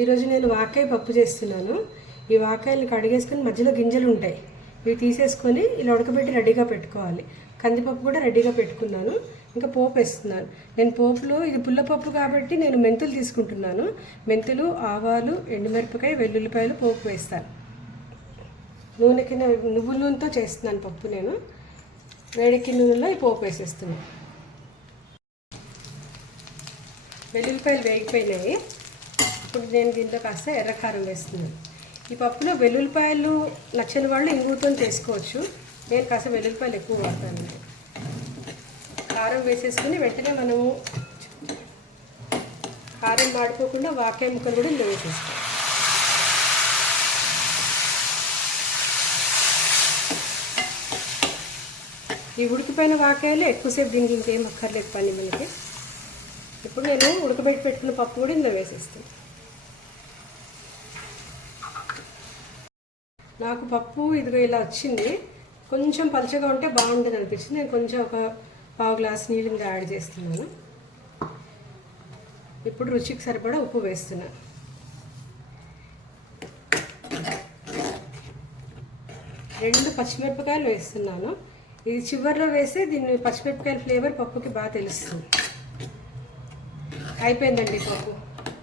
ఈరోజు నేను వాకాయ పప్పు చేస్తున్నాను. ఈ వాకాయలు కడిగేసుకొని మధ్యలో గింజలు ఉంటాయి, ఇవి తీసేసుకొని ఇలా ఉడకబెట్టి రెడీగా పెట్టుకోవాలి. కందిపప్పు కూడా రెడీగా పెట్టుకున్నాను. ఇంకా పోపు వేస్తున్నాను. నేను పోపులో ఇది పుల్లపప్పు కాబట్టి నేను మెంతులు తీసుకుంటున్నాను. మెంతులు, ఆవాలు, ఎండుమిరపకాయ, వెల్లుల్లిపాయలు పోపు వేస్తాను. నూనె కింద నువ్వుల నూనెతో చేస్తున్నాను పప్పు. నేను వేడెక్కి నూనెలో ఈ పోపు వేసేస్తున్నాను. వెల్లుల్లిపాయలు వేగిపోయినాయి. ఇప్పుడు నేను దీంట్లో కాస్త ఎర్రకారం వేస్తున్నాను. ఈ పప్పులో వెల్లుల్లిపాయలు నచ్చని వాళ్ళు ఇంగుతో చేసుకోవచ్చు. నేను కాస్త వెల్లుల్లిపాయలు ఎక్కువ వాడతాను. కారం వేసేసుకుని వెంటనే మనము కారం మాడిపోకుండా వాకాయ ముక్కలు కూడా ఇందులో వేసేస్తాం. ఈ ఉడికిపోయిన వాకాయలు ఎక్కువసేపు దీనికి ఇంకేం అక్కర్లేదు పని మనకి. ఇప్పుడు నేను ఉడకబెట్టి పెట్టుకున్న పప్పు కూడా ఇందులో వేసేస్తాను. నాకు పప్పు ఇదిగో ఇలా వచ్చింది. కొంచెం పలుచగా ఉంటే బాగుంటుంది అనిపించింది. నేను కొంచెం ఒక పావు గ్లాస్ నీళ్ళు మీద యాడ్ చేస్తున్నాను. ఇప్పుడు రుచికి సరిపడా ఉప్పు వేస్తున్నాను. రెండు పచ్చిమిరపకాయలు వేస్తున్నాను. ఇది చివరిలో వేస్తే దీన్ని పచ్చిమిరపకాయల ఫ్లేవర్ పప్పుకి బాగా తెలుస్తుంది. అయిపోయిందండి పప్పు.